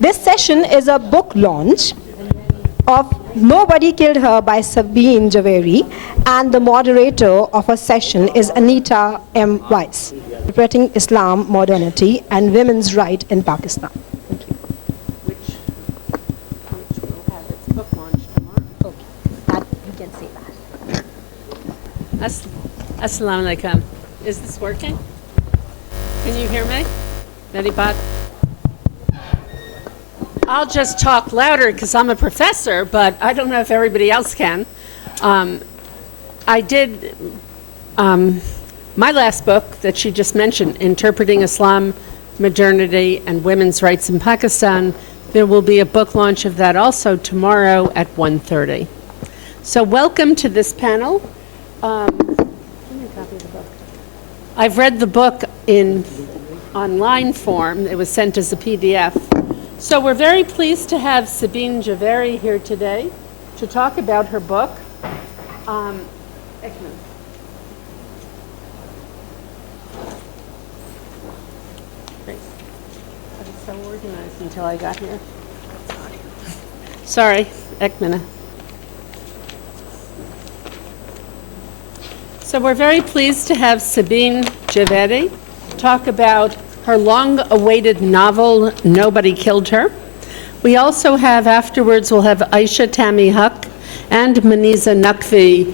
This session is a book launch of Nobody Killed Her by Sabyn Javeri, and the moderator of a session is Anita M. Weiss, interpreting Islam, modernity, and women's right in Pakistan. Thank you. Which will have its book launch tomorrow. Okay, that you can say that. Assalamu alaikum. Is this working? Can you hear me? Anybody? I'll just talk louder because I'm a professor, but I don't know if everybody else can. I did my last book that she just mentioned, Interpreting Islam, Modernity, and Women's Rights in Pakistan. There will be a book launch of that also tomorrow at 1:30. So welcome to this panel. Give me a copy of the book. I've read the book in online form. It was sent as a PDF. So we're very pleased to have Sabyn Javeri here today to talk about her book. Great. I was so organized until I got here. Sorry, Ekmana. So we're very pleased to have Sabyn Javeri talk about her long-awaited novel, Nobody Killed Her. We also have, afterwards, we'll have Aisha Tami Huq and Maniza Naqvi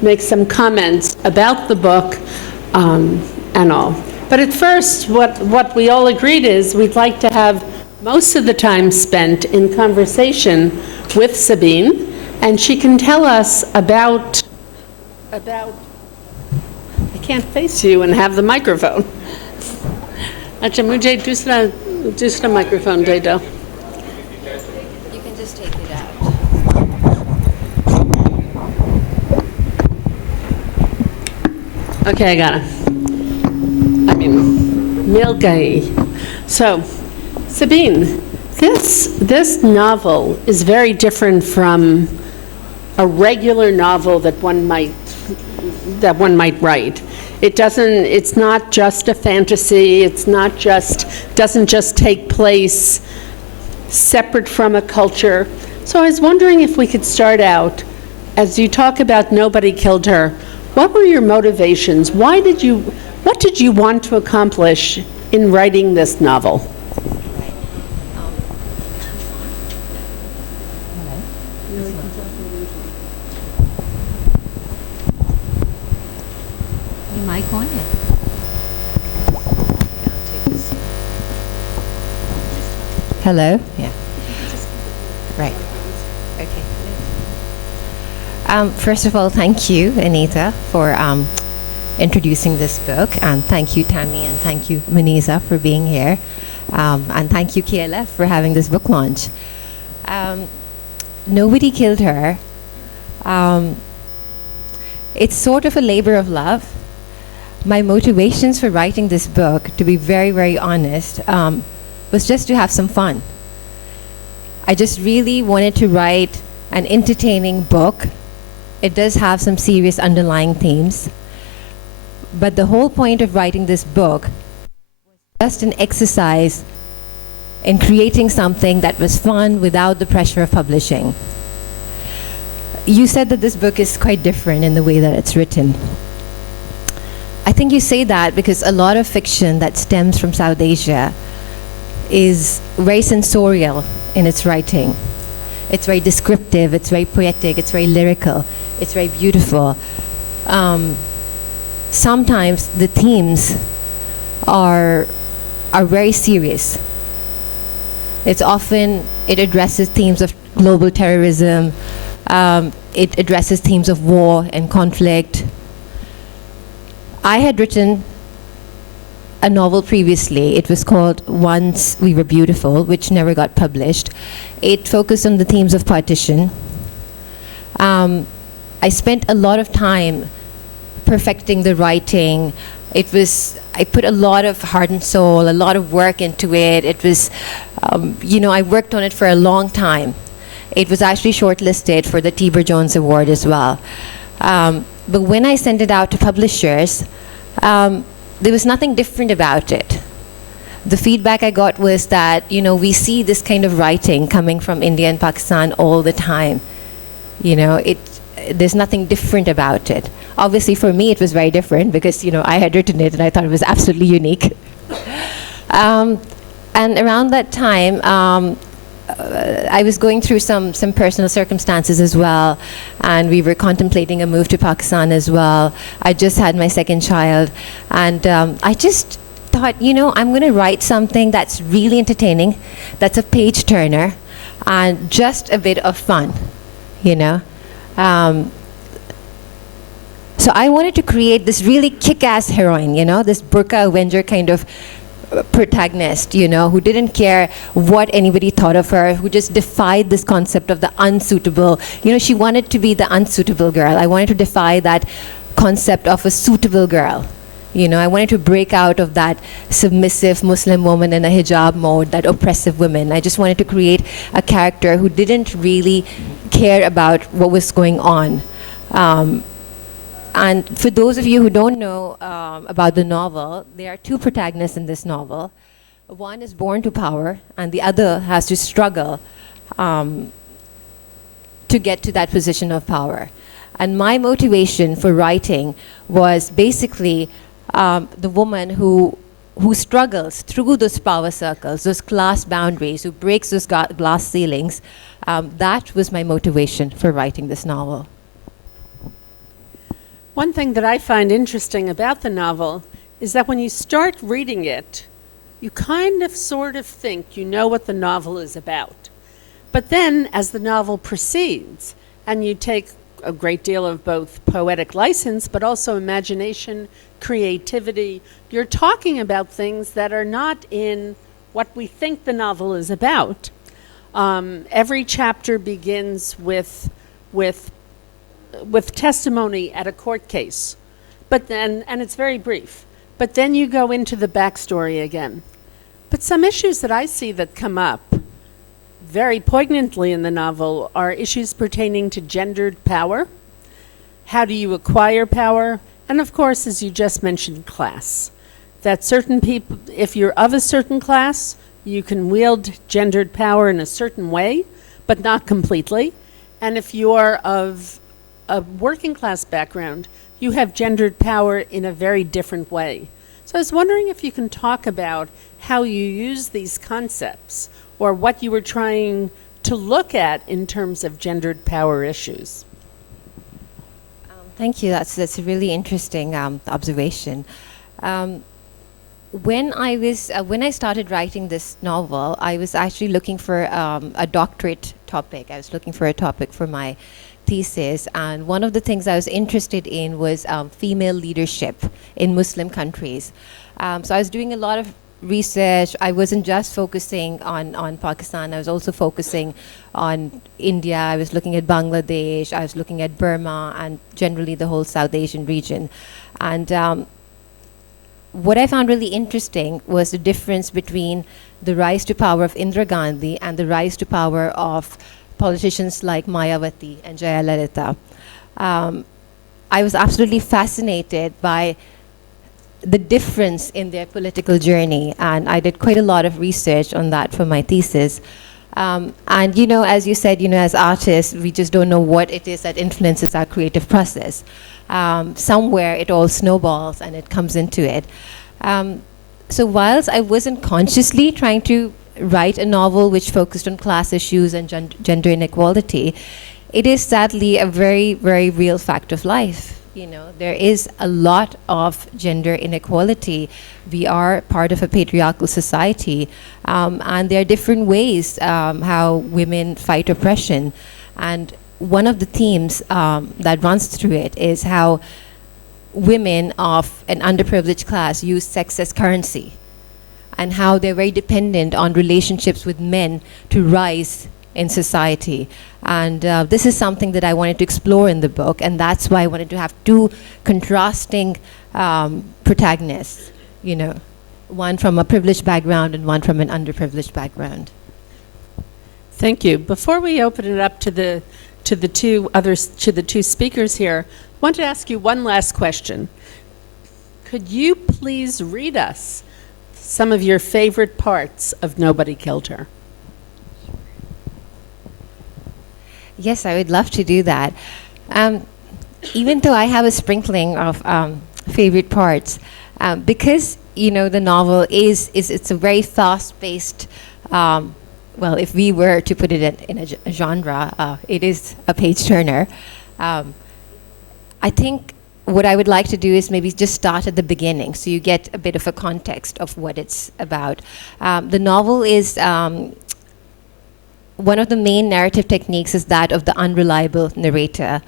make some comments about the book and all. But at first, what we all agreed is we'd like to have most of the time spent in conversation with Sabyn, and she can tell us about I can't face you and have the microphone. अच्छा मुझे दूसरा microphone दे दो. You can just take it out. Okay, I got it. I mean, mil gahi. So, Sabyn, this novel is very different from a regular novel that one might write. It's not just a fantasy, doesn't just take place separate from a culture. So I was wondering if we could start out, as you talk about Nobody Killed Her, what were your motivations? What did you want to accomplish in writing this novel? Mic on it. Hello? Yeah. Right. Okay. First of all, thank you, Anita, for introducing this book. And thank you, Tami, and thank you, Maniza, for being here. And thank you, KLF, for having this book launch. Nobody Killed Her. It's sort of a labor of love. My motivations for writing this book, to be very, very honest, was just to have some fun. I just really wanted to write an entertaining book. It does have some serious underlying themes. But the whole point of writing this book was just an exercise in creating something that was fun without the pressure of publishing. You said that this book is quite different in the way that it's written. I think you say that because a lot of fiction that stems from South Asia is very sensorial in its writing. It's very descriptive, it's very poetic, it's very lyrical, it's very beautiful. Sometimes the themes are very serious. It addresses themes of global terrorism, it addresses themes of war and conflict. I had written a novel previously. It was called Once We Were Beautiful, which never got published. It focused on the themes of partition. I spent a lot of time perfecting the writing. I put a lot of heart and soul, a lot of work into it. It was, I worked on it for a long time. It was actually shortlisted for the Tiber Jones Award as well. But when I sent it out to publishers, there was nothing different about it. the feedback I got was that, we see this kind of writing coming from India and Pakistan all the time. There's nothing different about it. Obviously, for me, it was very different because, I had written it and I thought it was absolutely unique. And around that time, I was going through some personal circumstances as well, and we were contemplating a move to Pakistan as well. I just had my second child, and I just thought, I'm going to write something that's really entertaining, that's a page turner, and just a bit of fun, So I wanted to create this really kick-ass heroine, this Burqa Avenger kind of protagonist, who didn't care what anybody thought of her, who just defied this concept of the unsuitable. She wanted to be the unsuitable girl. I wanted to defy that concept of a suitable girl. I wanted to break out of that submissive Muslim woman in a hijab mode, that oppressive woman. I just wanted to create a character who didn't really care about what was going on. And for those of you who don't know about the novel, there are two protagonists in this novel. One is born to power, and the other has to struggle to get to that position of power. And my motivation for writing was basically the woman who struggles through those power circles, those class boundaries, who breaks those glass ceilings. That was my motivation for writing this novel. One thing that I find interesting about the novel is that when you start reading it, you kind of sort of think you know what the novel is about. But then, as the novel proceeds, and you take a great deal of both poetic license, but also imagination, creativity, you're talking about things that are not in what we think the novel is about. Every chapter begins with testimony at a court case, and it's very brief. But then you go into the backstory again. But some issues that I see that come up very poignantly in the novel are issues pertaining to gendered power. How do you acquire power? And of course, as you just mentioned, class. That certain people, if you're of a certain class, you can wield gendered power in a certain way, but not completely. And if you are of a working class background, you have gendered power in a very different way. So I was wondering if you can talk about how you use these concepts, or what you were trying to look at in terms of gendered power issues. Thank you. That's a really interesting observation. When I started writing this novel, I was actually looking for a doctorate topic. I was looking for a topic for my thesis, and one of the things I was interested in was female leadership in Muslim countries. So I was doing a lot of research. I wasn't just focusing on Pakistan. I was also focusing on India. I was looking at Bangladesh. I was looking at Burma and generally the whole South Asian region. And what I found really interesting was the difference between the rise to power of Indira Gandhi and the rise to power of politicians like Mayawati and Jayalalitha. I was absolutely fascinated by the difference in their political journey, and I did quite a lot of research on that for my thesis. And as you said, as artists, we just don't know what it is that influences our creative process. Somewhere it all snowballs and it comes into it. So whilst I wasn't consciously trying to write a novel which focused on class issues and gender inequality, it is sadly a very, very real fact of life. There is a lot of gender inequality. We are part of a patriarchal society, and there are different ways how women fight oppression. And one of the themes that runs through it is how women of an underprivileged class use sex as currency, and how they're very dependent on relationships with men to rise in society. And this is something that I wanted to explore in the book, and that's why I wanted to have two contrasting protagonists, one from a privileged background and one from an underprivileged background. Thank you. Before we open it up to the two speakers here, I want to ask you one last question. Could you please read us some of your favorite parts of Nobody Killed Her. Yes, I would love to do that. Even though I have a sprinkling of favorite parts, because the novel it's a very fast-paced. Well, if we were to put it in a genre, it is a page turner. I think what I would like to do is maybe just start at the beginning, so you get a bit of a context of what it's about. The novel is. One of the main narrative techniques is that of the unreliable narrator,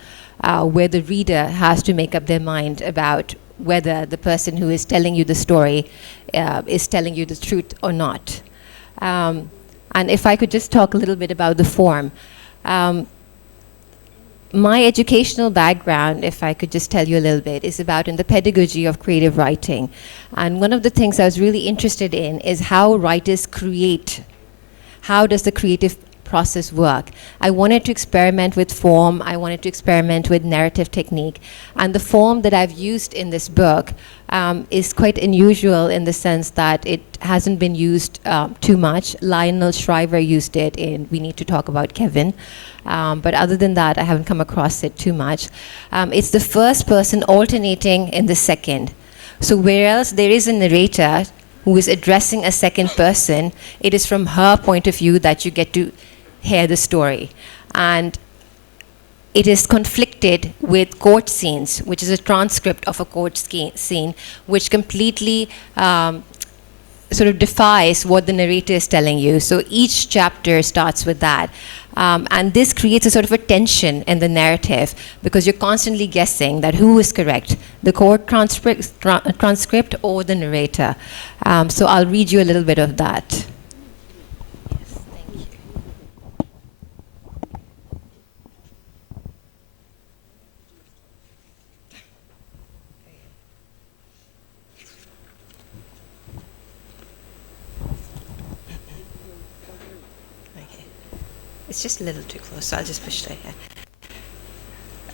where the reader has to make up their mind about whether the person who is telling you the story is telling you the truth or not. And if I could just talk a little bit about the form. My educational background, if I could just tell you a little bit, is about in the pedagogy of creative writing. And one of the things I was really interested in is how writers create. How does the creative process work? I wanted to experiment with form. I wanted to experiment with narrative technique. And the form that I've used in this book is quite unusual in the sense that it hasn't been used too much. Lionel Shriver used it in We Need to Talk About Kevin. But other than that, I haven't come across it too much. It's the first person alternating in the second. So whereas there is a narrator who is addressing a second person, it is from her point of view that you get to hear the story. And it is conflicted with court scenes, which is a transcript of a court scene, which completely sort of defies what the narrator is telling you. So each chapter starts with that. And this creates a sort of a tension in the narrative because you're constantly guessing that who is correct, the court transcript or the narrator. So I'll read you a little bit of that. Yes, thank you. It's just a little too close, so I'll just push it here.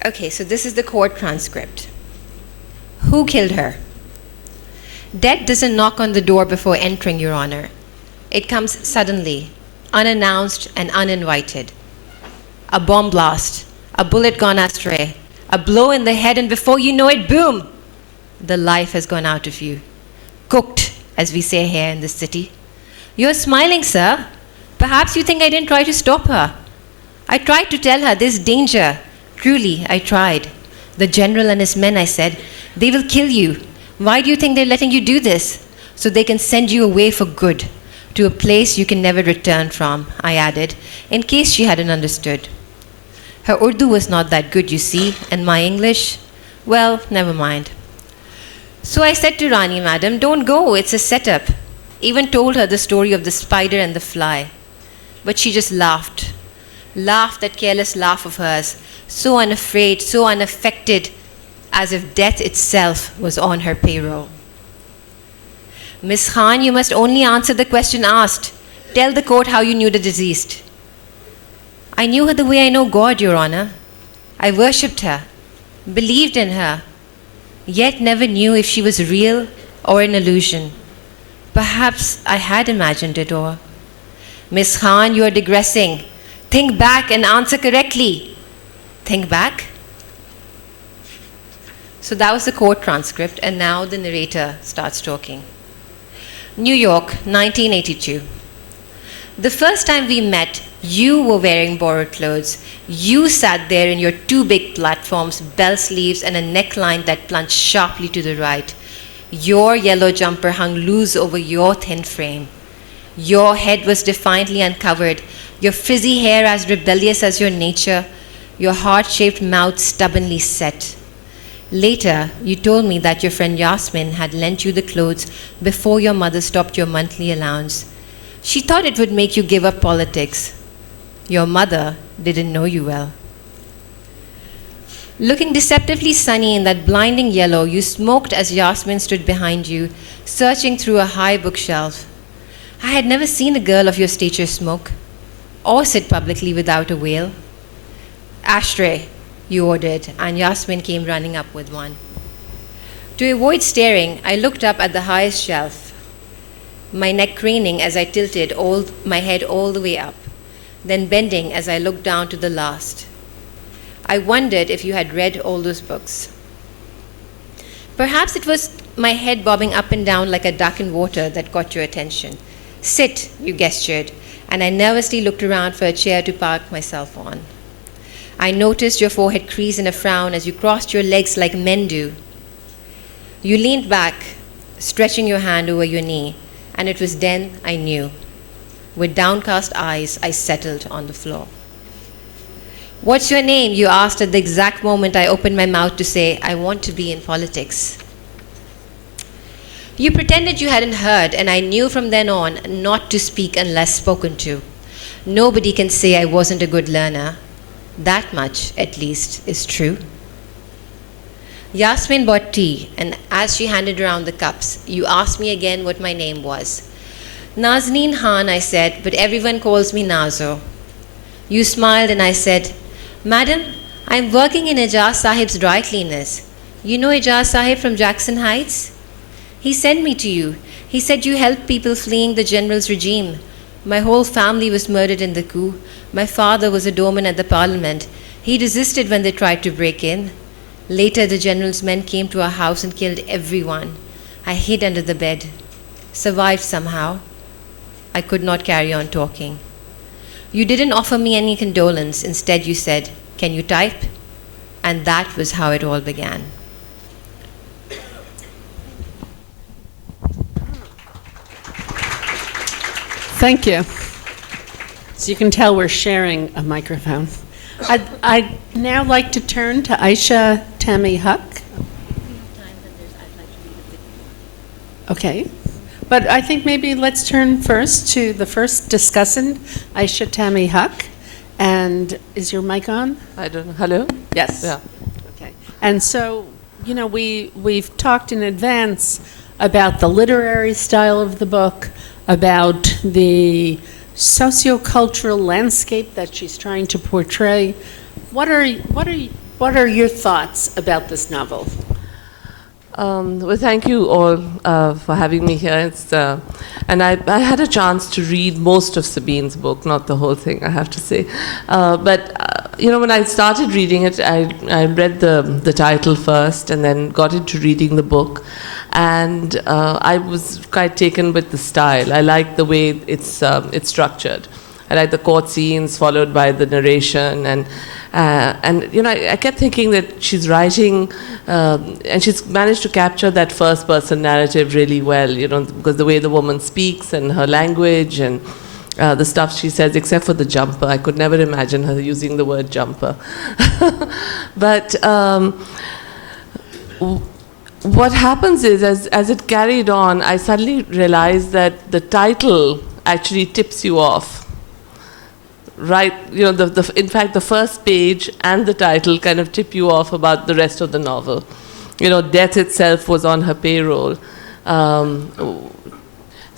Okay, so this is the court transcript. Who killed her? Death doesn't knock on the door before entering, Your Honor. It comes suddenly, unannounced and uninvited. A bomb blast, a bullet gone astray, a blow in the head, and before you know it, boom! The life has gone out of you. Cooked, as we say here in this city. You're smiling, sir. Perhaps you think I didn't try to stop her. I tried to tell her there's danger. Truly, I tried. The general and his men, I said, they will kill you. Why do you think they're letting you do this? So they can send you away for good, to a place you can never return from, I added, in case she hadn't understood. Her Urdu was not that good, you see, and my English, well, never mind. So I said to Rani, Madam, don't go, it's a setup. Even told her the story of the spider and the fly. But she just laughed that careless laugh of hers, so unafraid, so unaffected, as if death itself was on her payroll. Miss Khan, you must only answer the question asked. Tell the court how you knew the deceased. I knew her the way I know God, Your Honor. I worshipped her, believed in her, yet never knew if she was real or an illusion. Perhaps I had imagined it all. Miss Khan, you are digressing. Think back and answer correctly. Think back? So that was the court transcript, and now the narrator starts talking. New York, 1982. The first time we met, you were wearing borrowed clothes. You sat there in your two big platforms, bell sleeves, and a neckline that plunged sharply to the right. Your yellow jumper hung loose over your thin frame. Your head was defiantly uncovered, your frizzy hair as rebellious as your nature, your heart-shaped mouth stubbornly set. Later, you told me that your friend Yasmin had lent you the clothes before your mother stopped your monthly allowance. She thought it would make you give up politics. Your mother didn't know you well. Looking deceptively sunny in that blinding yellow, you smoked as Yasmin stood behind you, searching through a high bookshelf. I had never seen a girl of your stature smoke, or sit publicly without a veil. Ashtray, you ordered, and Yasmin came running up with one. To avoid staring, I looked up at the highest shelf. my neck craning as I tilted my head all the way up, then bending as I looked down to the last. I wondered if you had read all those books. Perhaps it was my head bobbing up and down like a duck in water that caught your attention. Sit, you gestured, and I nervously looked around for a chair to park myself on. I noticed your forehead crease in a frown as you crossed your legs like men do. You leaned back, stretching your hand over your knee, and it was then I knew. With downcast eyes, I settled on the floor. What's your name? You asked at the exact moment I opened my mouth to say, I want to be in politics. You pretended you hadn't heard, and I knew from then on not to speak unless spoken to. Nobody can say I wasn't a good learner. That much, at least, is true. Yasmin bought tea, and as she handed around the cups, you asked me again what my name was. Nazneen Khan, I said, but everyone calls me Nazo. You smiled and I said, Madam, I'm working in Ijaz Sahib's dry cleaners. You know Ijaz Sahib from Jackson Heights? He sent me to you. He said you helped people fleeing the general's regime. My whole family was murdered in the coup. My father was a doorman at the parliament. He resisted when they tried to break in. Later, the general's men came to our house and killed everyone. I hid under the bed. Survived somehow. I could not carry on talking. You didn't offer me any condolence. Instead, you said, can you type? And that was how it all began. Thank you. So you can tell we're sharing a microphone. I'd now like to turn to Aisha Tammy Huck. Okay. But I think maybe let's turn first to the first discussant, Aisha Tammy Huck. And is your mic on? I don't know. Hello? Yes. Yeah. Okay. And so, you know, we've talked in advance about the literary style of the book, about the sociocultural landscape that she's trying to portray. What are your thoughts about this novel? Well, thank you all for having me here. And I had a chance to read most of Sabyn's book, not the whole thing, I have to say. But you know, when I started reading it, I read the title first and then got into reading the book. And I was quite taken with the style. I like the way it's structured. I like the court scenes followed by the narration, and you know, I kept thinking that she's writing, and she's managed to capture that first-person narrative really well. You know, because the way the woman speaks and her language and the stuff she says, except for the jumper. I could never imagine her using the word jumper. But what happens is, as it carried on, I suddenly realized that the title actually tips you off. Right, you know, in fact, the first page and the title kind of tip you off about the rest of the novel. You know, death itself was on her payroll.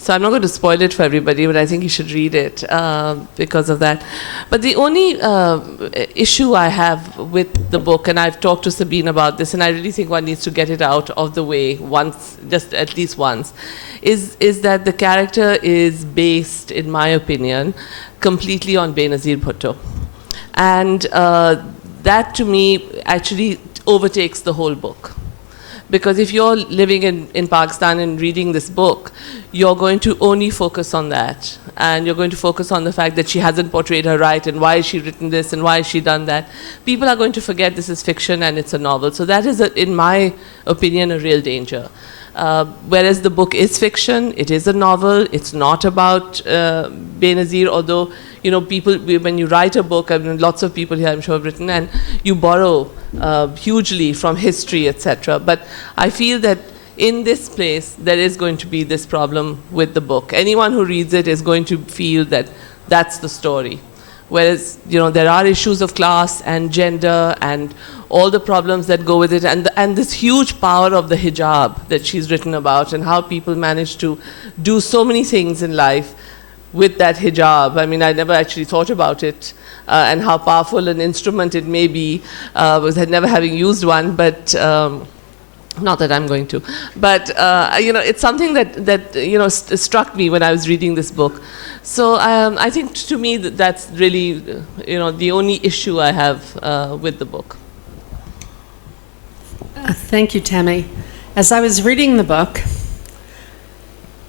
So I'm not going to spoil it for everybody, but I think you should read it because of that. But the only issue I have with the book, and I've talked to Sabyn about this, and I really think one needs to get it out of the way once, just at least once, is that the character is based, in my opinion, completely on Benazir Bhutto. And that, to me, actually overtakes the whole book. Because if you're living in Pakistan and reading this book, you're going to only focus on that. And you're going to focus on the fact that she hasn't portrayed her right, and why has she written this, and why has she done that. People are going to forget this is fiction and it's a novel. So that is, in my opinion, a real danger. Whereas the book is fiction, it is a novel, it's not about Benazir, although, you know, people, when you write a book, I mean, lots of people here I'm sure have written, and you borrow hugely from history, etc. But I feel that in this place, there is going to be this problem with the book. Anyone who reads it is going to feel that that's the story. Whereas, you know, there are issues of class and gender and all the problems that go with it, and this huge power of the hijab that she's written about, and how people manage to do so many things in life with that hijab. I mean, I never actually thought about it, and how powerful an instrument it may be, never having used one, but Not that I'm going to, but it's something that struck me when I was reading this book. So I think to me that's really the only issue I have with the book. Thank you, Tammy. As I was reading the book,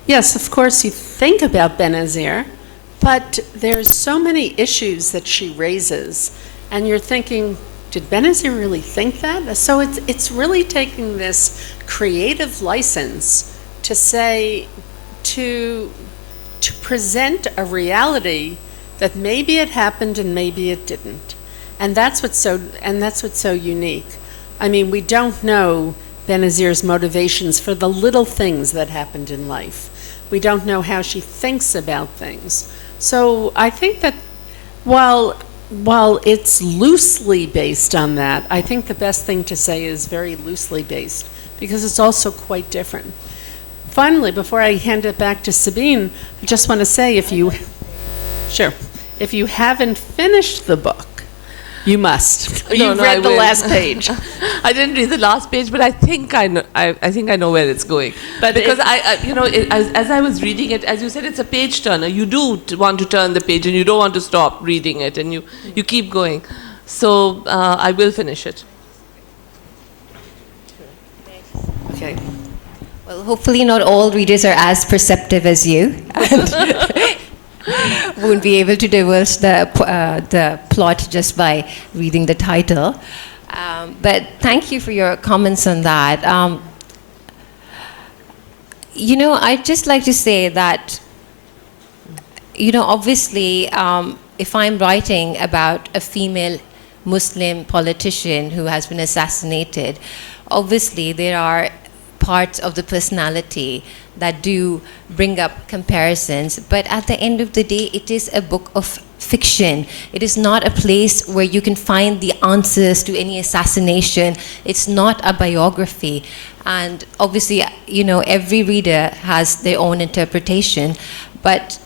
yes, of course you think about Benazir, but there's so many issues that she raises, and you're thinking, did Benazir really think that? So it's really taking this creative license to say, to present a reality that maybe it happened and maybe it didn't. And that's what's so unique. I mean, we don't know Benazir's motivations for the little things that happened in life. We don't know how she thinks about things. So I think that while it's loosely based on that, I think the best thing to say is very loosely based, because it's also quite different. Finally, before I hand it back to Sabyn, I just want to say if you haven't finished the book, you must. You read the last page. I didn't read the last page, but I think I know. I think I know where it's going. But because as I was reading it, as you said, it's a page turner. You do want to turn the page, and you don't want to stop reading it, and you keep going. So I will finish it. Okay. Well, hopefully not all readers are as perceptive as you. Won't be able to divulge the plot just by reading the title. But thank you for your comments on that. I'd just like to say that, obviously, if I'm writing about a female Muslim politician who has been assassinated, obviously there are parts of the personality that do bring up comparisons, but at the end of the day, it is a book of fiction. It is not a place where you can find the answers to any assassination. It's not a biography. And obviously, every reader has their own interpretation, but,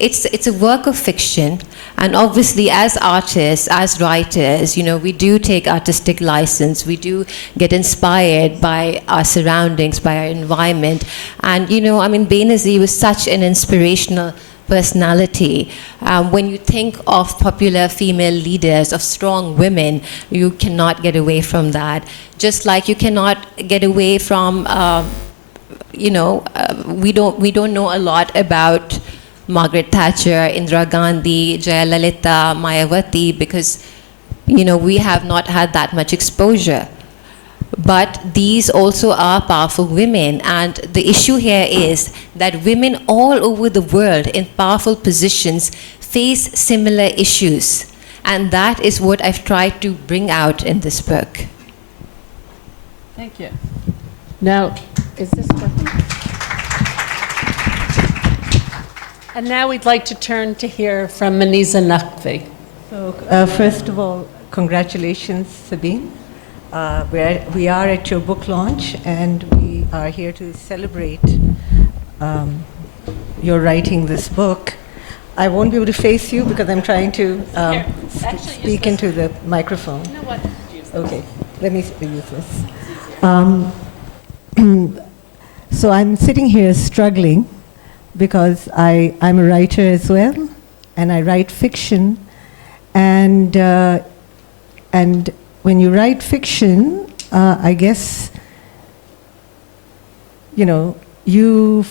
it's a work of fiction, and obviously as artists, as writers, we do take artistic license, we do get inspired by our surroundings, by our environment, and Benazir was such an inspirational personality. When you think of popular female leaders, of strong women, you cannot get away from that. Just like you cannot get away from, we don't know a lot about Margaret Thatcher, Indira Gandhi, Jayalalitha, Mayawati, because, we have not had that much exposure. But these also are powerful women, and the issue here is that women all over the world in powerful positions face similar issues, and that is what I've tried to bring out in this book. Thank you. Now, is this working? And now we'd like to turn to hear from Maniza Naqvi. So, first of all, congratulations, Sabyn. We are at your book launch, and we are here to celebrate your writing this book. I won't be able to face you because I'm trying to speak into the microphone. You know what? Okay, let me use this. So I'm sitting here struggling because I'm a writer as well, and I write fiction, and when you write fiction, I guess, you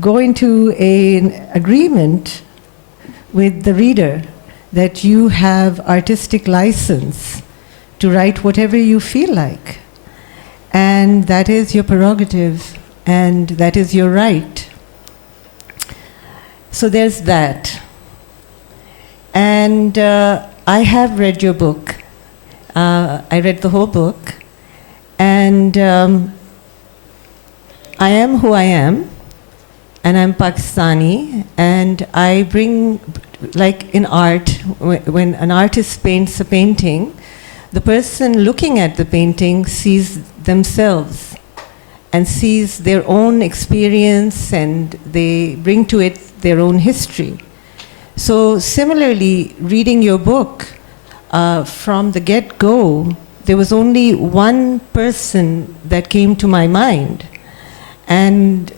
go into an agreement with the reader that you have artistic license to write whatever you feel like, and that is your prerogative, and that is your right. So there's that. And I have read your book. I read the whole book. And I am who I am. And I'm Pakistani. And I bring, like in art, when an artist paints a painting, the person looking at the painting sees themselves and sees their own experience, and they bring to it their own history. So similarly, reading your book, from the get-go, there was only one person that came to my mind, and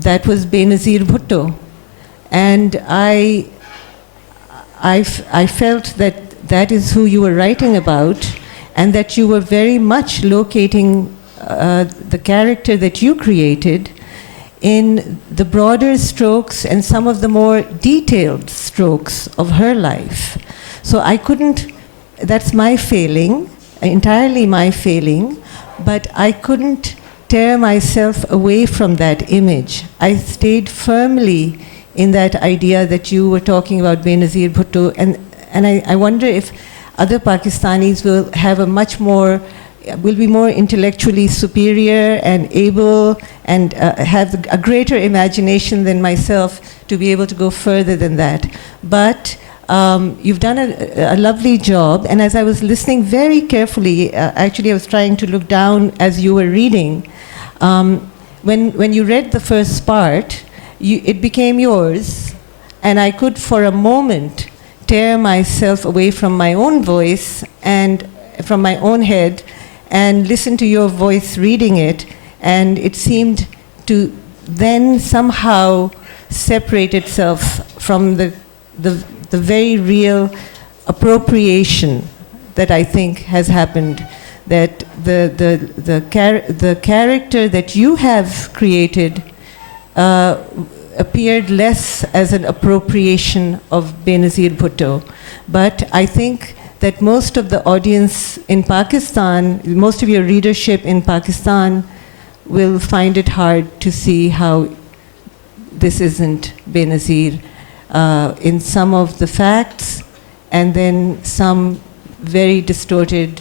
that was Benazir Bhutto. And I felt that that is who you were writing about, and that you were very much locating the character that you created in the broader strokes and some of the more detailed strokes of her life. So I couldn't, that's my failing, entirely my failing, but I couldn't tear myself away from that image. I stayed firmly in that idea that you were talking about Benazir Bhutto, and I wonder if other Pakistanis will have a much more, will be more intellectually superior and able and have a greater imagination than myself to be able to go further than that. But you've done a lovely job, and as I was listening very carefully, actually I was trying to look down as you were reading. When you read the first part, it became yours, and I could for a moment tear myself away from my own voice and from my own head and listen to your voice reading it, and it seemed to then somehow separate itself from the very real appropriation that I think has happened, that the character that you have created appeared less as an appropriation of Benazir Bhutto. But I think that most of the audience in Pakistan, most of your readership in Pakistan will find it hard to see how this isn't Benazir in some of the facts, and then some very distorted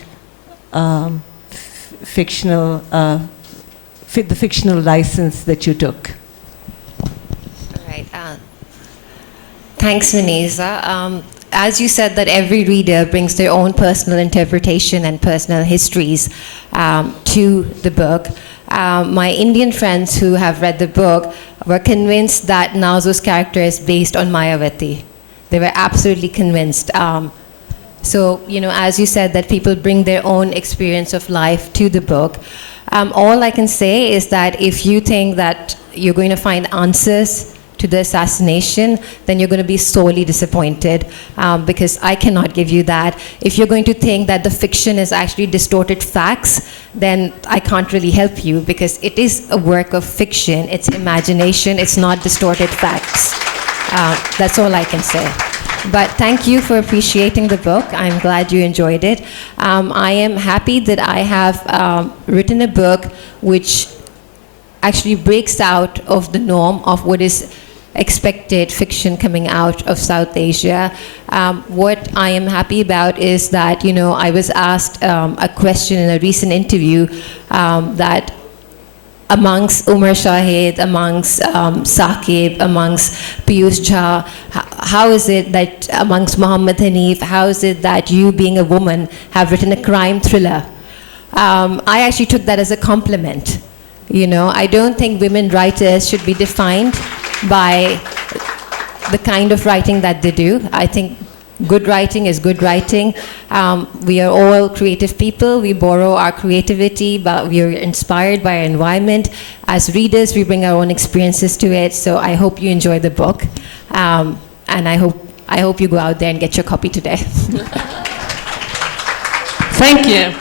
fictional, the fictional license that you took. All right. Thanks, Vanessa. As you said, that every reader brings their own personal interpretation and personal histories to the book. My Indian friends who have read the book were convinced that Nazu's character is based on Mayavati. They were absolutely convinced. So, you know, as you said, that people bring their own experience of life to the book. All I can say is that if you think that you're going to find answers to the assassination, then you're going to be sorely disappointed, because I cannot give you that. If you're going to think that the fiction is actually distorted facts, then I can't really help you, because it is a work of fiction. It's imagination. It's not distorted facts. That's all I can say. But thank you for appreciating the book. I'm glad you enjoyed it. I am happy that I have written a book which actually breaks out of the norm of what is expected fiction coming out of South Asia. What I am happy about is that, you know, I was asked a question in a recent interview that amongst Umar Shahid, amongst Saqib, amongst Piyush Jha, how is it that amongst Muhammad Hanif, how is it that you, being a woman, have written a crime thriller? I actually took that as a compliment. You know, I don't think women writers should be defined by the kind of writing that they do. I think good writing is good writing. We are all creative people. We borrow our creativity, but we are inspired by our environment. As readers, we bring our own experiences to it. So I hope you enjoy the book. And I hope you go out there and get your copy today. Thank you.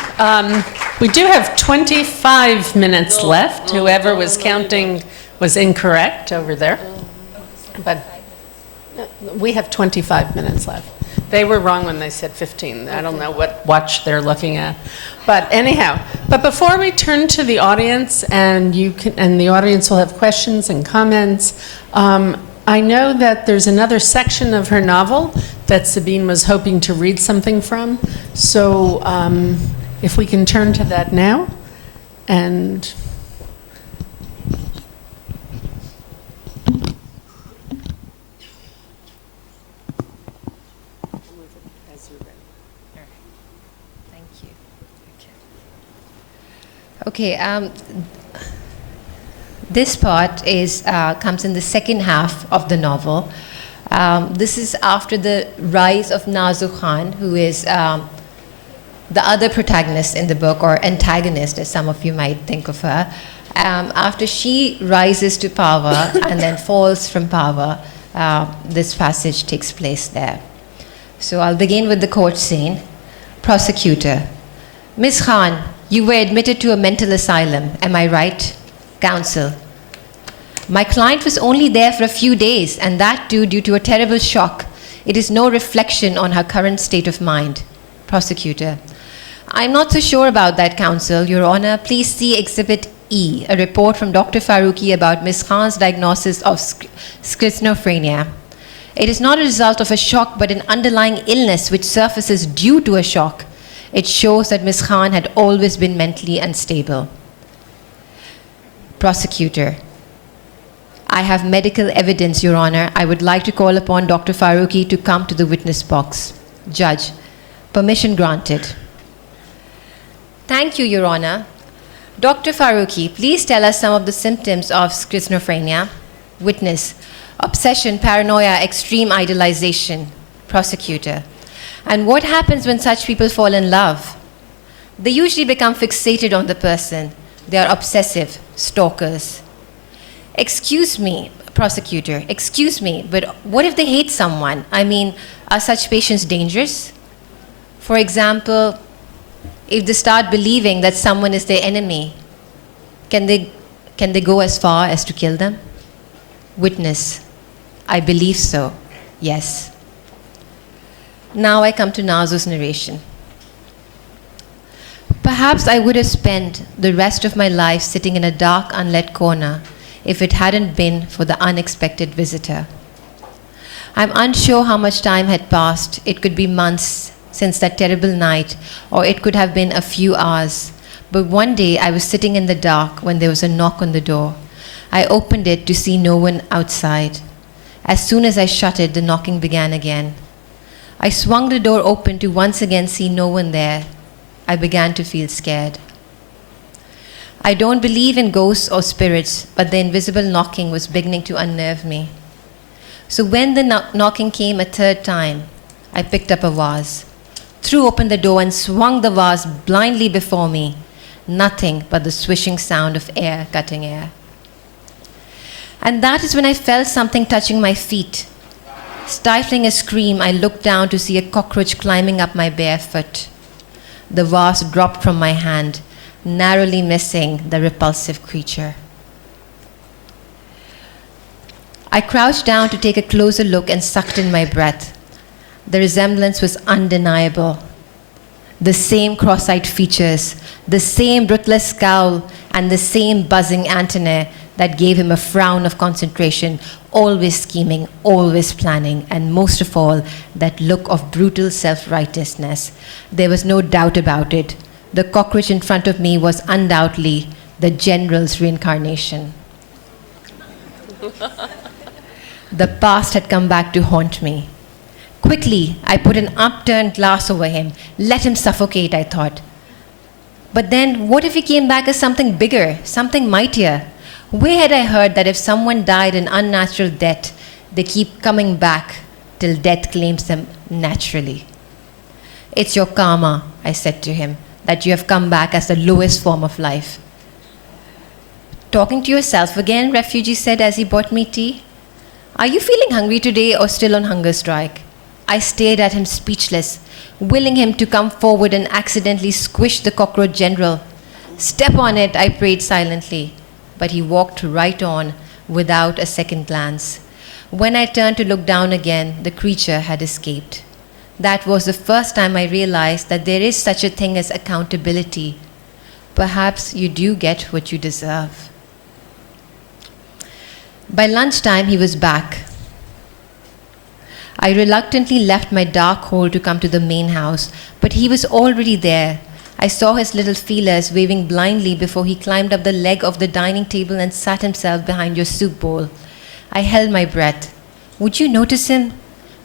We do have 25 minutes left. Whoever was counting was incorrect over there. But we have 25 minutes left. They were wrong when they said 15. I don't know what watch they're looking at. But anyhow, but before we turn to the audience, and the audience will have questions and comments, I know that there's another section of her novel that Sabyn was hoping to read something from. So if we can turn to that now. And Okay, this part is comes in the second half of the novel. This is after the rise of Nazu Khan, who is the other protagonist in the book, or antagonist, as some of you might think of her. After she rises to power and then falls from power, this passage takes place there. So I'll begin with the court scene. Prosecutor: Ms. Khan, you were admitted to a mental asylum, am I right? Counsel: my client was only there for a few days, and that too due to a terrible shock. It is no reflection on her current state of mind. Prosecutor: I'm not so sure about that, counsel. Your Honor, please see Exhibit E, a report from Dr. Farooqi about Ms. Khan's diagnosis of schizophrenia. It is not a result of a shock, but an underlying illness which surfaces due to a shock. It shows that Ms. Khan had always been mentally unstable. Prosecutor: I have medical evidence, Your Honor. I would like to call upon Dr. Farooqi to come to the witness box. Judge: permission granted. Thank you, Your Honor. Dr. Farooqi, please tell us some of the symptoms of schizophrenia. Witness: obsession, paranoia, extreme idealization. Prosecutor: and what happens when such people fall in love? They usually become fixated on the person. They are obsessive, stalkers. Excuse me, prosecutor, excuse me, but what if they hate someone? I mean, are such patients dangerous? For example, if they start believing that someone is their enemy, can they go as far as to kill them? Witness: I believe so, yes. Now I come to Nazu's narration. Perhaps I would have spent the rest of my life sitting in a dark, unlit corner if it hadn't been for the unexpected visitor. I'm unsure how much time had passed. It could be months since that terrible night, or it could have been a few hours. But one day I was sitting in the dark when there was a knock on the door. I opened it to see no one outside. As soon as I shut it, the knocking began again. I swung the door open to once again see no one there. I began to feel scared. I don't believe in ghosts or spirits, but the invisible knocking was beginning to unnerve me. So when the knocking came a third time, I picked up a vase, threw open the door and swung the vase blindly before me. Nothing but the swishing sound of air cutting air. And that is when I felt something touching my feet. Stifling a scream, I looked down to see a cockroach climbing up my bare foot. The vase dropped from my hand, narrowly missing the repulsive creature. I crouched down to take a closer look and sucked in my breath. The resemblance was undeniable. The same cross-eyed features, the same ruthless scowl, and the same buzzing antennae that gave him a frown of concentration, always scheming, always planning, and most of all, that look of brutal self-righteousness. There was no doubt about it. The cockroach in front of me was undoubtedly the general's reincarnation. The past had come back to haunt me. Quickly, I put an upturned glass over him. Let him suffocate, I thought. But then, what if he came back as something bigger, something mightier? Where had I heard that if someone died an unnatural death, they keep coming back till death claims them naturally? It's your karma, I said to him, that you have come back as the lowest form of life. Talking to yourself again, refugee said as he bought me tea. Are you feeling hungry today or still on hunger strike? I stared at him speechless, willing him to come forward and accidentally squish the cockroach general. Step on it, I prayed silently. But he walked right on without a second glance. When I turned to look down again, the creature had escaped. That was the first time I realized that there is such a thing as accountability. Perhaps you do get what you deserve. By lunchtime, he was back. I reluctantly left my dark hole to come to the main house, but he was already there. I saw his little feelers waving blindly before he climbed up the leg of the dining table and sat himself behind your soup bowl. I held my breath. Would you notice him?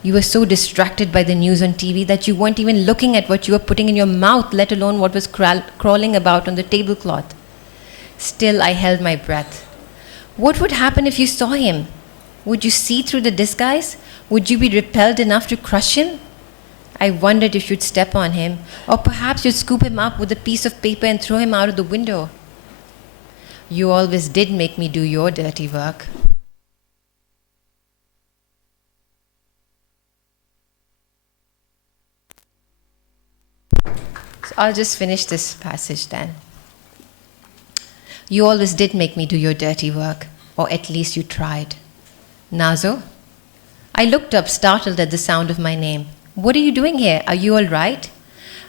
You were so distracted by the news on TV that you weren't even looking at what you were putting in your mouth, let alone what was crawling about on the tablecloth. Still, I held my breath. What would happen if you saw him? Would you see through the disguise? Would you be repelled enough to crush him? I wondered if you'd step on him, or perhaps you'd scoop him up with a piece of paper and throw him out of the window. You always did make me do your dirty work. So I'll just finish this passage then. You always did make me do your dirty work, or at least you tried. Nazo? I looked up, startled at the sound of my name. What are you doing here? Are you all right?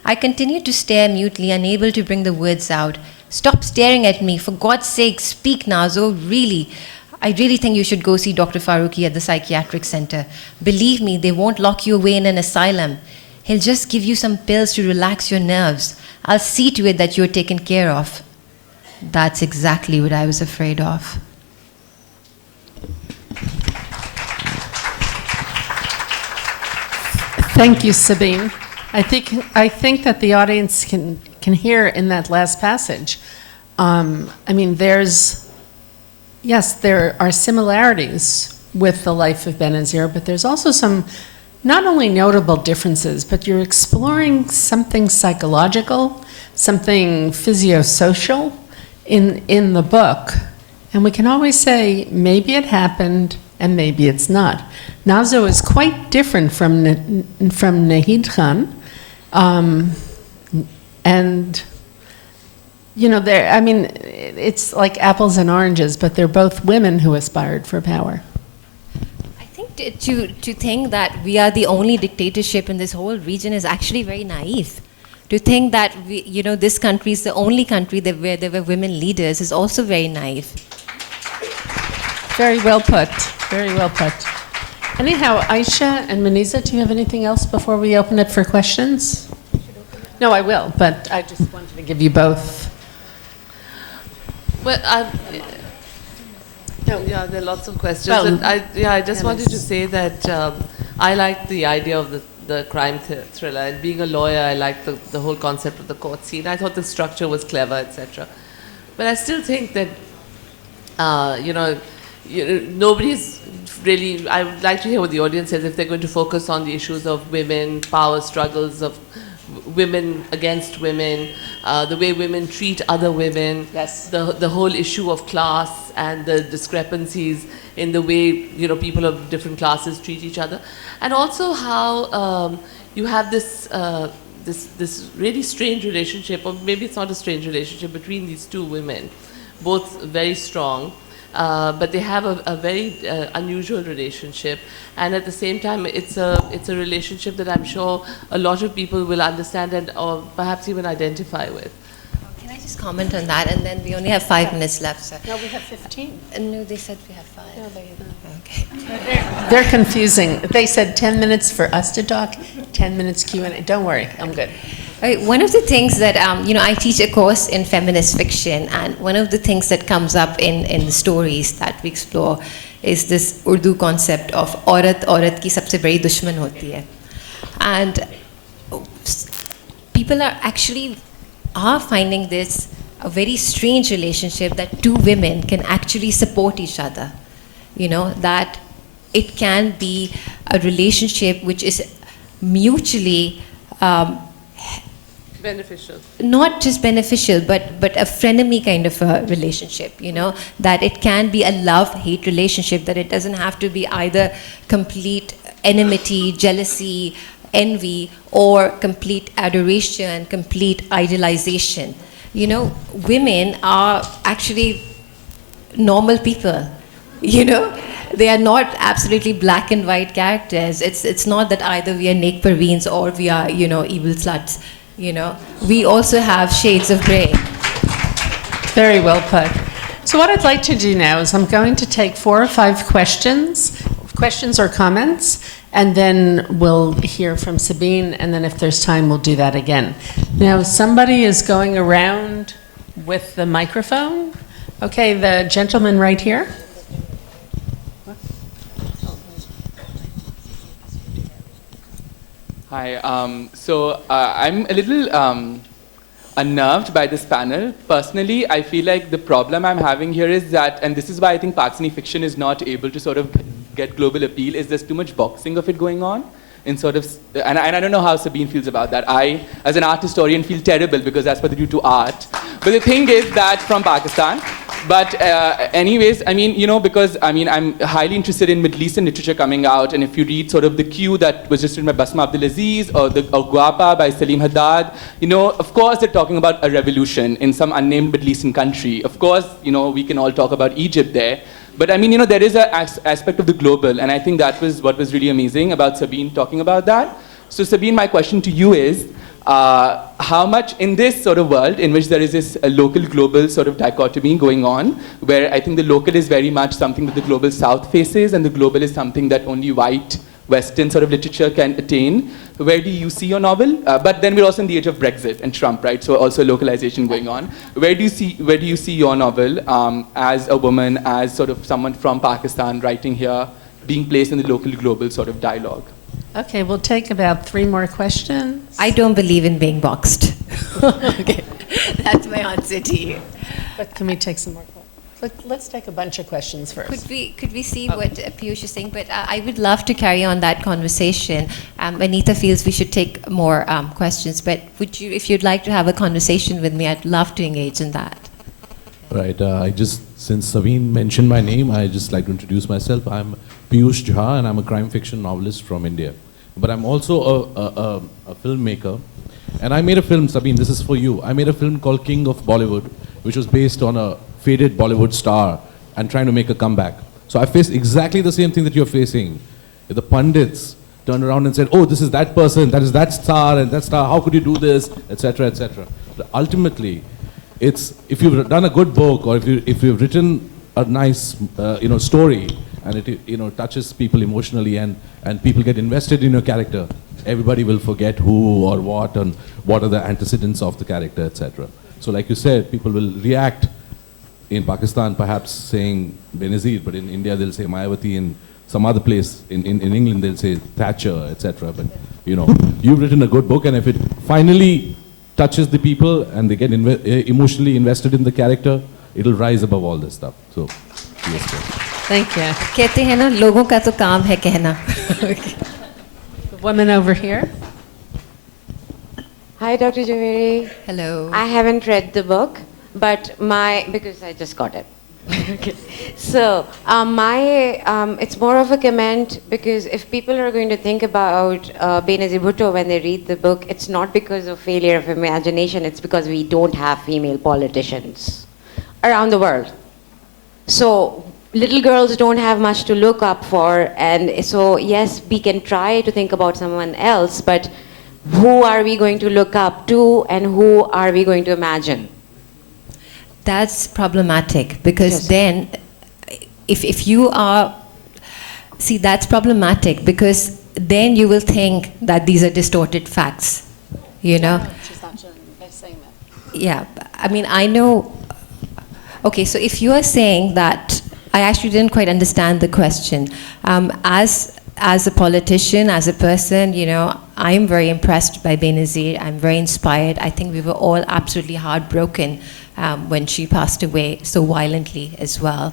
I continued to stare mutely, unable to bring the words out. Stop staring at me. For God's sake, speak, Nazo. Really. I really think you should go see Dr. Farooqi at the psychiatric center. Believe me, they won't lock you away in an asylum. He'll just give you some pills to relax your nerves. I'll see to it that you're taken care of. That's exactly what I was afraid of. Thank you, Sabyn. I think that the audience can hear in that last passage. There are similarities with the life of Benazir, but there's also some not only notable differences, but you're exploring something psychological, something physiosocial in the book. And we can always say, maybe it happened and maybe it's not. Nazo is quite different from Nahid Khan. It's like apples and oranges, but they're both women who aspired for power. I think to think that we are the only dictatorship in this whole region is actually very naive. To think that this country is the only country where there were women leaders is also very naive. Very well put. Very well put. Anyhow, Aisha and Maniza, do you have anything else before we open it for questions? No, I will, but I just wanted to give you both. Well, yeah, there are lots of questions. Well, and I just wanted to say that I like the idea of the crime thriller. And being a lawyer, I like the whole concept of the court scene. I thought the structure was clever, etc. But I still think that, nobody's really, I would like to hear what the audience says if they're going to focus on the issues of women, power struggles of women against women, the way women treat other women, Yes. the whole issue of class and the discrepancies in the way people of different classes treat each other, and also how you have this really strange relationship, or maybe it's not a strange relationship, between these two women, both very strong. But they have a very unusual relationship, and at the same time, it's a relationship that I'm sure a lot of people will understand and or perhaps even identify with. Can I just comment on that? And then we only have 5 minutes left. So. No, we have 15. No, they said we have 5. No, they don't. Okay. They're confusing. They said 10 minutes for us to talk, 10 minutes Q&A. Don't worry, I'm good. One of the things that, I teach a course in feminist fiction, and one of the things that comes up in the stories that we explore is this Urdu concept of औरत की सबसे बड़ी दुश्मन होती है. And people are finding this a very strange relationship that two women can actually support each other. That it can be a relationship which is mutually Beneficial. Not just beneficial, but a frenemy kind of a relationship, that it can be a love-hate relationship, that it doesn't have to be either complete enmity, jealousy, envy, or complete adoration, complete idealization. Women are actually normal people, They are not absolutely black and white characters. It's not that either we are Nek Parveens or we are, evil sluts. We also have shades of gray. Very well put. So what I'd like to do now is I'm going to take 4 or 5 questions or comments, and then we'll hear from Sabyn, and then if there's time, we'll do that again. Now, somebody is going around with the microphone. Okay, the gentleman right here. Hi. I'm a little unnerved by this panel. Personally, I feel like the problem I'm having here is that, and this is why I think Pakistani fiction is not able to sort of get global appeal is there's too much boxing of it going on. In sort of, and I don't know how Sabyn feels about that. I, as an art historian, feel terrible because that's what they do to art. But the thing is that from Pakistan. But anyways, I mean, you know, because I mean, I'm highly interested in Middle Eastern literature coming out, and if you read sort of the Q that was just written by Basma Abdulaziz or Guapa by Salim Haddad, you know, of course they're talking about a revolution in some unnamed Middle Eastern country. Of course, you know, we can all talk about Egypt there. But I mean, you know, there is an aspect of the global, and I think that was what was really amazing about Sabyn talking about that. So Sabyn, my question to you is, how much in this sort of world in which there is this local-global sort of dichotomy going on, where I think the local is very much something that the global south faces, and the global is something that only white Western sort of literature can attain. Where do you see your novel? But then we're also in the age of Brexit and Trump, right? So also localization going on. Where do you see your novel as a woman, as sort of someone from Pakistan writing here, being placed in the local-global sort of dialogue? Okay, we'll take about 3 more questions. I don't believe in being boxed. Okay, that's my answer to you. But can we take some more questions? Let's take a bunch of questions first. Could we see what Piyush is saying? But I would love to carry on that conversation. Anita feels we should take more questions. But would you, if you'd like to have a conversation with me, I'd love to engage in that. Right. Since Sabyn mentioned my name, I just like to introduce myself. I'm Piyush Jha, and I'm a crime fiction novelist from India. But I'm also a filmmaker. And I made a film, Sabyn, this is for you. I made a film called King of Bollywood, which was based on a faded Bollywood star and trying to make a comeback. So I faced exactly the same thing that you're facing. The pundits turned around and said, oh, this is that person, that is that star, and that star, how could you do this, etc., etc. But ultimately, it's, if you've done a good book, or if you've written a nice story, and it touches people emotionally, and people get invested in your character, everybody will forget who or what, and what are the antecedents of the character, etc. So like you said, people will react in Pakistan perhaps saying Benazir, but in India they'll say Mayawati, in some other place in England they'll say Thatcher, etc. But you know, you've written a good book, and if it finally touches the people and they get emotionally invested in the character, it'll rise above all this stuff. So, yes, sir. Thank you. कहते हैं ना, लोगों का तो काम है कहना. The woman over here. Hi, Dr. Javeri. Hello. I haven't read the book, but because I just got it. Okay. So it's more of a comment, because if people are going to think about Benazir Bhutto when they read the book, it's not because of failure of imagination, it's because we don't have female politicians around the world. So little girls don't have much to look up for, and so yes, we can try to think about someone else, but who are we going to look up to, and who are we going to imagine? That's problematic, because then if you are, see, that's problematic, because then you will think that these are distorted facts, you know? She's not saying that. Yeah, I mean, I know. Okay, so if you are saying that, I actually didn't quite understand the question. As a politician, as a person, you know, I'm very impressed by Benazir. I'm very inspired. I think we were all absolutely heartbroken when she passed away so violently as well.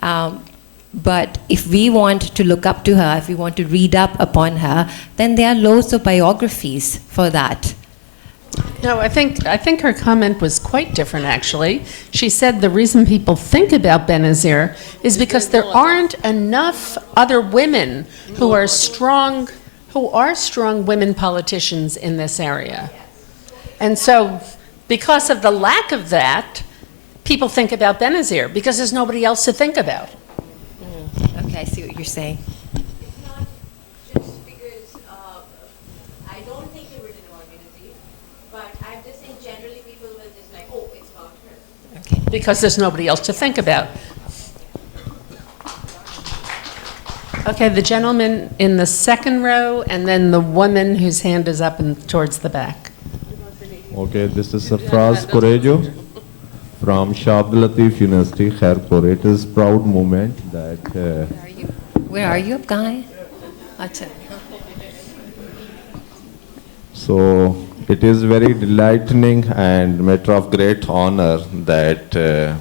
But if we want to look up to her, if we want to read up upon her, then there are loads of biographies for that. No, I think her comment was quite different, actually. She said the reason people think about Benazir is because there aren't enough other women who are strong women politicians in this area. And so because of the lack of that, people think about Benazir, because there's nobody else to think about. Okay, I see what you're saying. Because there's nobody else to think about. Okay, the gentleman in the second row, and then the woman whose hand is up and towards the back. Okay, this is Safraz Corejo from Shah Abdul Latif University, Khairpur. It is a proud moment that... Where are you, guy? Acha. So, it is very delighting and matter of great honor that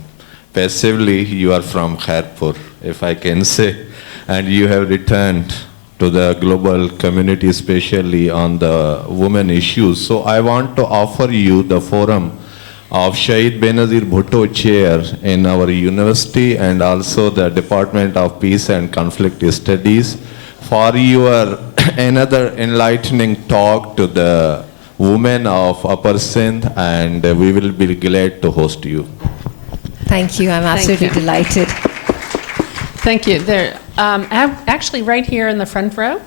passively you are from Khairpur, if I can say. and you have returned to the global community, especially on the women issues. So I want to offer you the forum of Shahid Benazir Bhutto Chair in our university and also the Department of Peace and Conflict Studies for your another enlightening talk to the women of Upper Sindh, and we will be glad to host you. Thank you. I'm absolutely you. delighted. Thank you. There, actually, right here in the front row.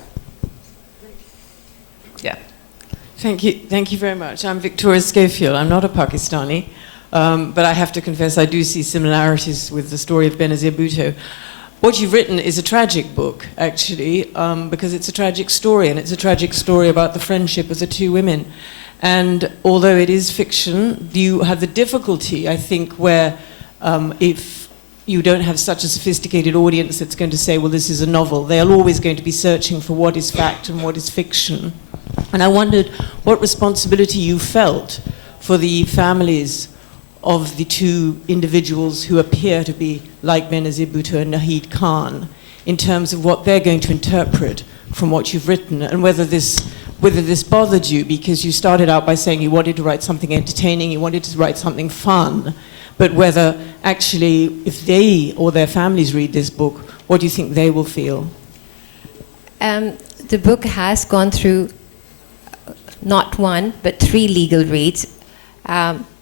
Yeah. Thank you very much. I'm Victoria Schofield. I'm not a Pakistani, but I have to confess I do see similarities with the story of Benazir Bhutto. What you've written is a tragic book, actually, because it's a tragic story, and it's a tragic story about the friendship of the two women. And although it is fiction, you have the difficulty, I think, where if you don't have such a sophisticated audience that's going to say, well, this is a novel, they're always going to be searching for what is fact and what is fiction. And I wondered what responsibility you felt for the families of the two individuals who appear to be like Benazir Bhutto and Nahid Khan in terms of what they're going to interpret from what you've written, and whether this bothered you, because you started out by saying you wanted to write something entertaining, you wanted to write something fun, but whether actually if they or their families read this book, what do you think they will feel? The book has gone through not one, but 3 legal reads.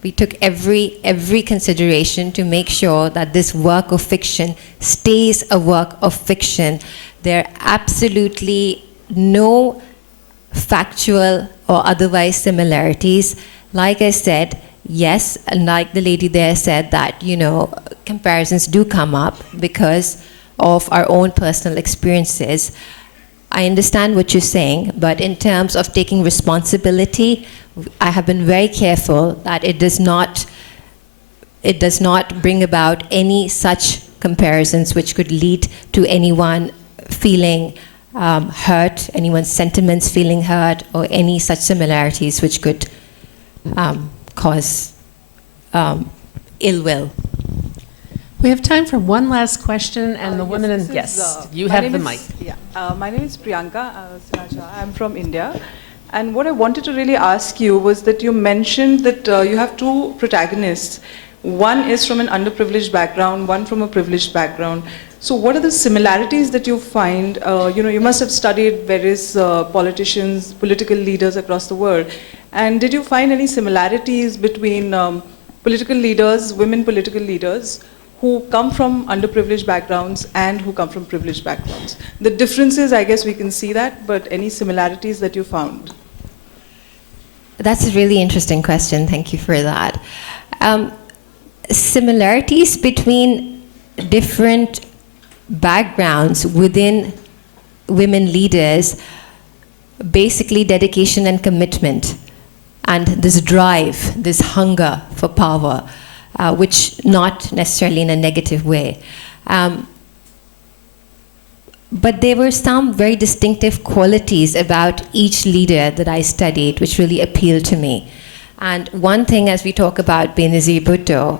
We took every consideration to make sure that this work of fiction stays a work of fiction. There are absolutely no factual or otherwise similarities. Like I said, yes, and like the lady there said that, you know, comparisons do come up because of our own personal experiences. I understand what you're saying, but in terms of taking responsibility, I have been very careful that it does not bring about any such comparisons which could lead to anyone feeling hurt, anyone's sentiments feeling hurt, or any such similarities which could cause ill will. We have time for one last question, and the woman in, yes, you have the mic. My name is Priyanka Sinacha. I'm from India. And what I wanted to really ask you was that you mentioned that you have 2 protagonists. One is from an underprivileged background, one from a privileged background. So what are the similarities that you find? You must have studied various politicians, political leaders across the world. And did you find any similarities between political leaders, women political leaders, who come from underprivileged backgrounds and who come from privileged backgrounds? The differences, I guess we can see that, but any similarities that you found? That's a really interesting question. Thank you for that. Similarities between different backgrounds within women leaders, basically dedication and commitment, and this drive, this hunger for power, which not necessarily in a negative way. But there were some very distinctive qualities about each leader that I studied which really appealed to me. And one thing, as we talk about Benazir Bhutto,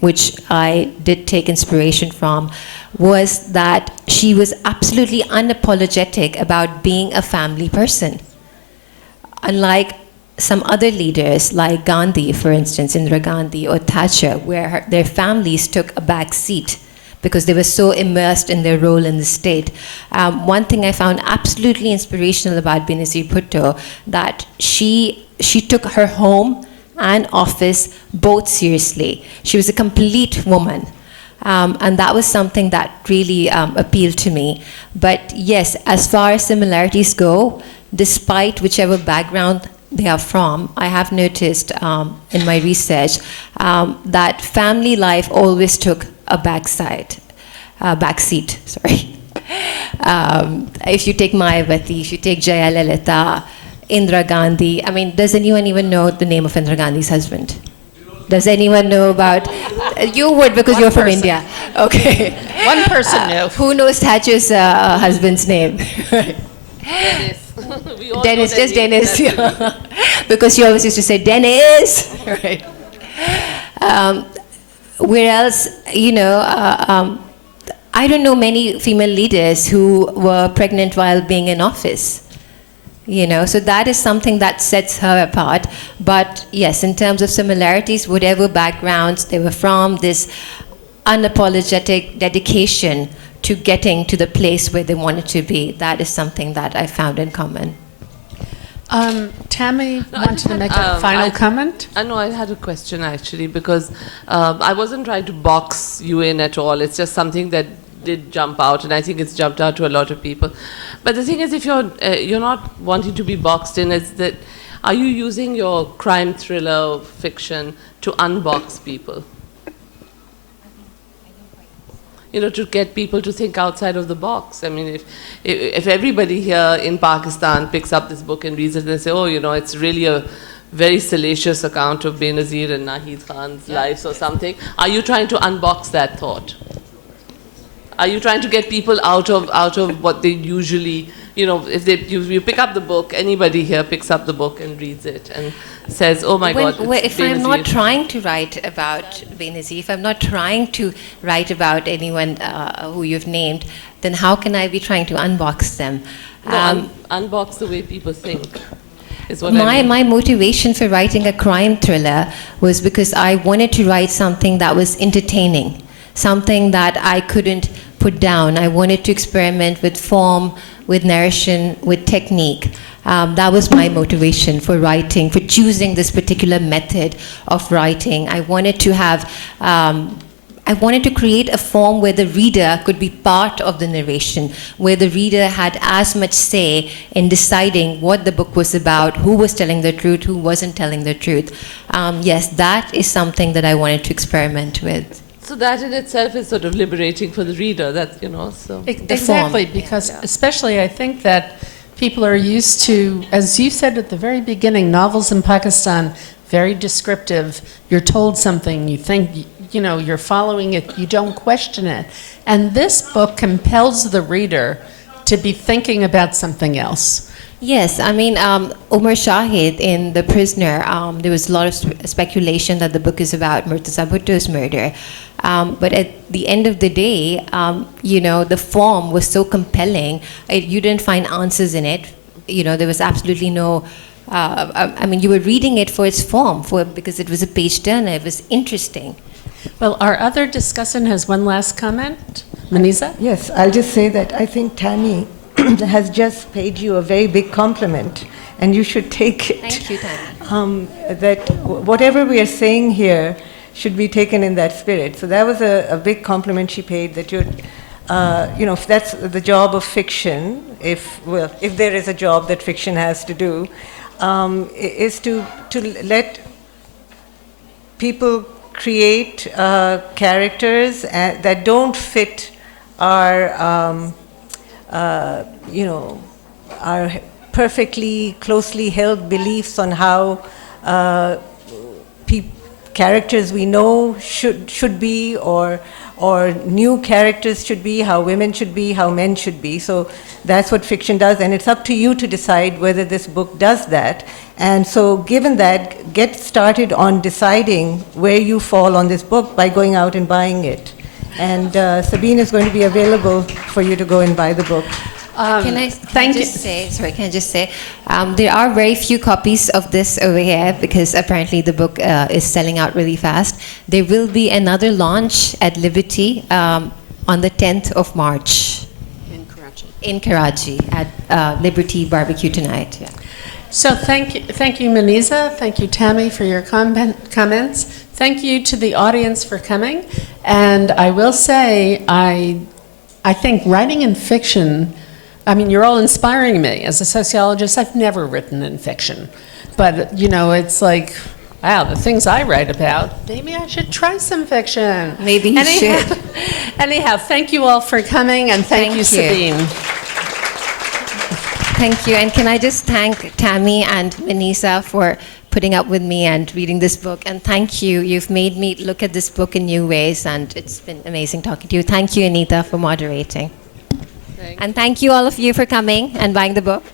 which I did take inspiration from, was that she was absolutely unapologetic about being a family person. Unlike some other leaders, like Gandhi, for instance, Indira Gandhi, or Thatcher, where their families took a back seat because they were so immersed in their role in the state. One thing I found absolutely inspirational about Benazir Bhutto, that she took her home and office both seriously. She was a complete woman. And that was something that really appealed to me. But yes, as far as similarities go, despite whichever background they are from, I have noticed in my research that family life always took a backseat. If you take Mayawati, if you take Jayalalitha, Indira Gandhi, I mean, does anyone even know the name of Indira Gandhi's husband? Does anyone know about? You would, because you're from India. Okay. One person knew. Who knows Thatcher's husband's name? Dennis. We all Dennis, know just that name. Dennis. Yeah. Because she always used to say, Dennis! Right. Whereas, I don't know many female leaders who were pregnant while being in office. So that is something that sets her apart. But yes, in terms of similarities, whatever backgrounds they were from, this unapologetic dedication to getting to the place where they wanted to be, that is something that I found in common. Tammy wanted to make a final comment? No, I had a question actually, because I wasn't trying to box you in at all. It's just something that did jump out, and I think it's jumped out to a lot of people. But the thing is, if you're not wanting to be boxed in, is that are you using your crime thriller fiction to unbox people? To get people to think outside of the box. I mean, if everybody here in Pakistan picks up this book and reads it and they say, oh, it's really a very salacious account of Benazir and Nahid Khan's lives or something, are you trying to unbox that thought? Are you trying to get people out of what they usually, if you pick up the book, anybody here picks up the book and reads it and says, oh my God, it's if I'm Benazir. not trying to write about Benazir, if I'm not trying to write about anyone who you've named, then how can I be trying to unbox them? No, unbox the way people think. Is what I mean. My motivation for writing a crime thriller was because I wanted to write something that was entertaining, something that I couldn't put down. I wanted to experiment with form, with narration, with technique. That was my motivation for writing, for choosing this particular method of writing. I wanted to create a form where the reader could be part of the narration, where the reader had as much say in deciding what the book was about, who was telling the truth, who wasn't telling the truth. Yes, that is something that I wanted to experiment with. So that in itself is sort of liberating for the reader. That's so. Exactly, because especially I think that people are used to, as you said at the very beginning, novels in Pakistan, very descriptive. You're told something, you think, you're following it, you don't question it. And this book compels the reader to be thinking about something else. Yes, I mean, Umar Shahid in The Prisoner, there was a lot of speculation that the book is about Murtaza Bhutto's murder. But at the end of the day, the form was so compelling. You didn't find answers in it. There was absolutely no... you were reading it for its form, because it was a page turner. It was interesting. Well, our other discussant has one last comment. Maniza? Yes, I'll just say that I think Tammy has just paid you a very big compliment, and you should take it. Thank you, Tammy. That whatever we are saying here should be taken in that spirit. So that was a big compliment she paid, that you're, if that's the job of fiction, if there is a job that fiction has to do, is to let people create characters that don't fit our our perfectly closely held beliefs on how characters we know should be, or new characters should be, how women should be, how men should be. So that's what fiction does, and it's up to you to decide whether this book does that. And so given that, get started on deciding where you fall on this book by going out and buying it. And Sabyn is going to be available for you to go and buy the book. Can I just say, there are very few copies of this over here, because apparently the book is selling out really fast. There will be another launch at Liberty on the 10th of March. In Karachi, at Liberty Barbecue tonight. Yeah. So thank you, Maniza. Thank you, Tammy, for your comments. Thank you to the audience for coming. And I will say, I think writing in fiction, you're all inspiring me. As a sociologist, I've never written in fiction. But, it's like, wow, the things I write about, maybe I should try some fiction. Maybe you should. Anyhow, thank you all for coming, and thank you, Sabyn. Thank you. And can I just thank Tammy and Manisa for putting up with me and reading this book. And thank you. You've made me look at this book in new ways, and it's been amazing talking to you. Thank you, Anita, for moderating. And thank you, all of you, for coming and buying the book.